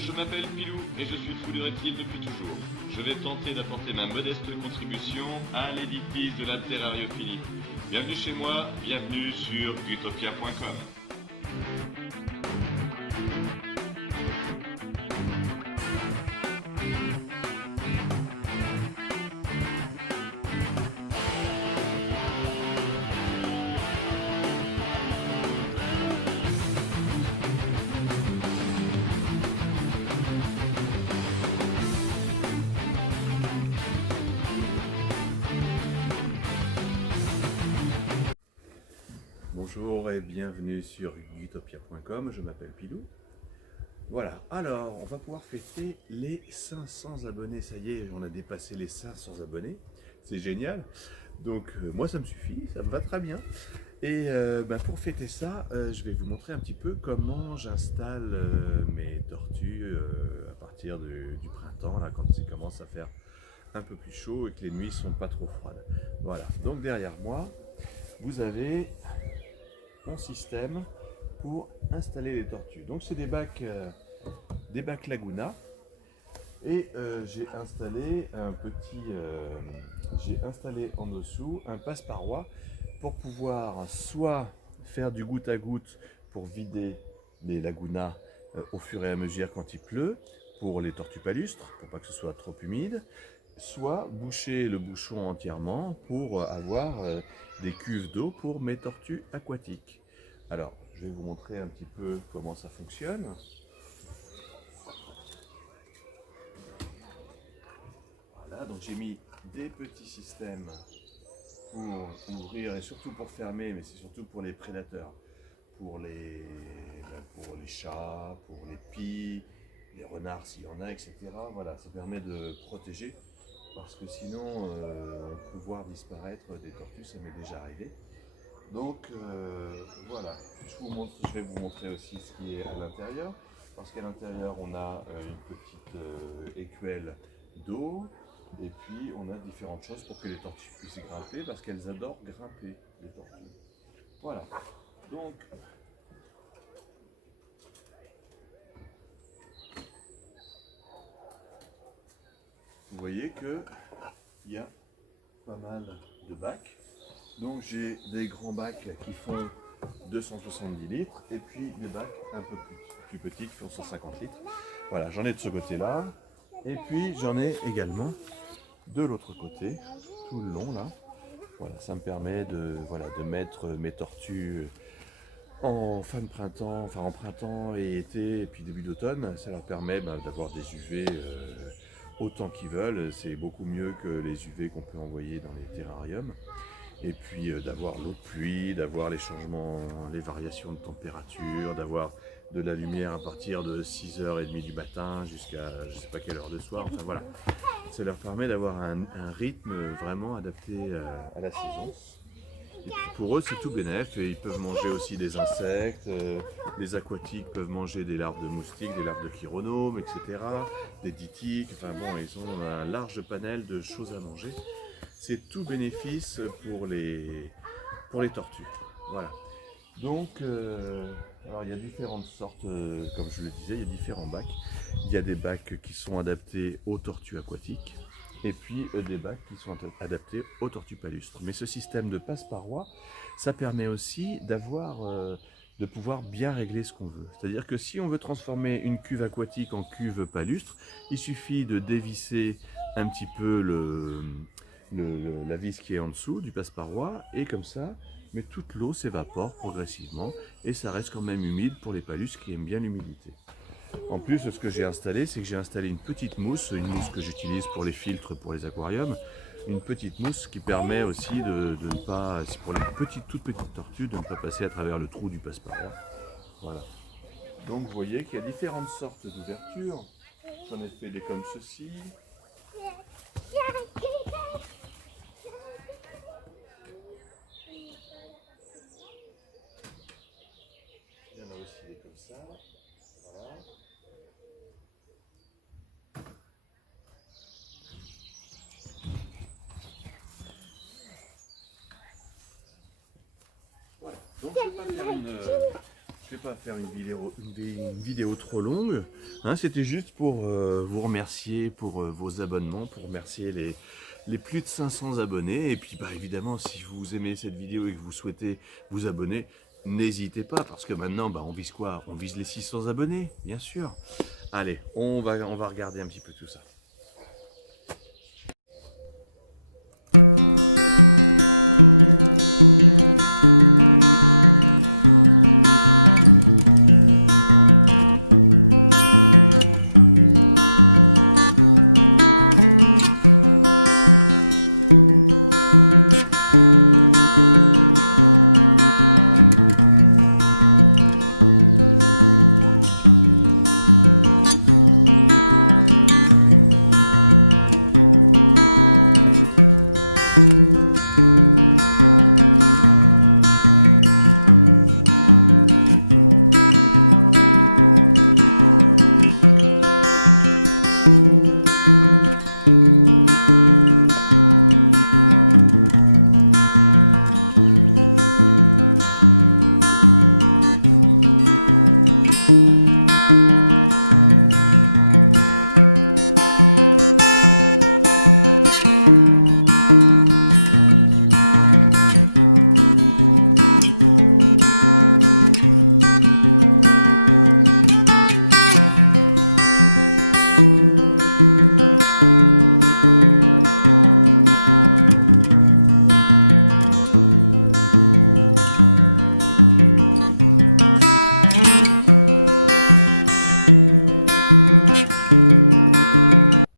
je m'appelle Pilou et je suis fou de reptiles depuis toujours. Je vais tenter d'apporter ma modeste contribution à l'édifice de la terrariophilie. Bienvenue chez moi, bienvenue sur utopia.com. Bonjour et bienvenue sur utopia.com, je m'appelle Pilou. Voilà, alors on va pouvoir fêter les 500 abonnés, ça y est, on a dépassé les 500 abonnés, c'est génial. Donc moi ça me suffit, ça me va très bien. Et pour fêter ça, je vais vous montrer un petit peu comment j'installe mes tortues à partir du printemps, là, quand il commence à faire un peu plus chaud et que les nuits sont pas trop froides. Voilà, donc derrière moi, vous avez mon système pour installer les tortues. Donc c'est des bacs Laguna et j'ai installé en dessous un passe-paroi pour pouvoir soit faire du goutte à goutte pour vider les lagunas au fur et à mesure quand il pleut pour les tortues palustres pour pas que ce soit trop humide, soit boucher le bouchon entièrement pour avoir des cuves d'eau pour mes tortues aquatiques. Alors, je vais vous montrer un petit peu comment ça fonctionne. Voilà, donc j'ai mis des petits systèmes pour ouvrir et surtout pour fermer, mais c'est surtout pour les prédateurs, pour les chats, pour les pies, les renards s'il y en a, etc. Voilà, ça permet de protéger. Parce que sinon, on peut voir disparaître des tortues, ça m'est déjà arrivé. Donc voilà, je vais vous montrer aussi ce qui est à l'intérieur, parce qu'à l'intérieur on a une petite écuelle d'eau, et puis on a différentes choses pour que les tortues puissent grimper, parce qu'elles adorent grimper, les tortues. Voilà, donc vous voyez qu'il y a pas mal de bacs. Donc j'ai des grands bacs qui font 270 litres et puis des bacs un peu plus petits qui font 150 litres. Voilà, j'en ai de ce côté-là. Et puis j'en ai également de l'autre côté, tout le long là. Voilà, ça me permet de mettre mes tortues en fin de printemps, enfin en printemps et été et puis début d'automne. Ça leur permet d'avoir des UV autant qu'ils veulent. C'est beaucoup mieux que les UV qu'on peut envoyer dans les terrariums. Et puis d'avoir l'eau de pluie, d'avoir les changements, les variations de température, d'avoir de la lumière à partir de 6h30 du matin jusqu'à je ne sais pas quelle heure de soir. Enfin voilà, ça leur permet d'avoir un rythme vraiment adapté à la saison. Et puis pour eux c'est tout bénef, et ils peuvent manger aussi des insectes, les aquatiques peuvent manger des larves de moustiques, des larves de chironomes, etc. Des ditiques, enfin bon, ils ont un large panel de choses à manger. C'est tout bénéfice pour les tortues. Voilà. Donc, alors il y a différentes sortes, comme je le disais, il y a différents bacs. Il y a des bacs qui sont adaptés aux tortues aquatiques, et puis des bacs qui sont adaptés aux tortues palustres. Mais ce système de passe-paroi, ça permet aussi de pouvoir bien régler ce qu'on veut. C'est-à-dire que si on veut transformer une cuve aquatique en cuve palustre, il suffit de dévisser un petit peu la vis qui est en dessous du passe-paroi, et comme ça, mais toute l'eau s'évapore progressivement et ça reste quand même humide pour les palustres qui aiment bien l'humidité. En plus, ce que j'ai installé, c'est que j'ai installé une mousse que j'utilise pour les filtres pour les aquariums, une petite mousse qui permet aussi de ne pas, pour les toutes petites tortues, de ne pas passer à travers le trou du passe-paroi. Voilà. Donc vous voyez qu'il y a différentes sortes d'ouvertures. J'en ai fait des comme ceci. Il y en a aussi des comme ça. Voilà. Voilà. Donc je vais pas faire je vais pas faire une vidéo trop longue. Hein, c'était juste pour vous remercier pour vos abonnements, pour remercier les plus de 500 abonnés. Et puis bah, évidemment, si vous aimez cette vidéo et que vous souhaitez vous abonner, n'hésitez pas, parce que maintenant, bah, on vise quoi? On vise les 600 abonnés, bien sûr. Allez, on va regarder un petit peu tout ça.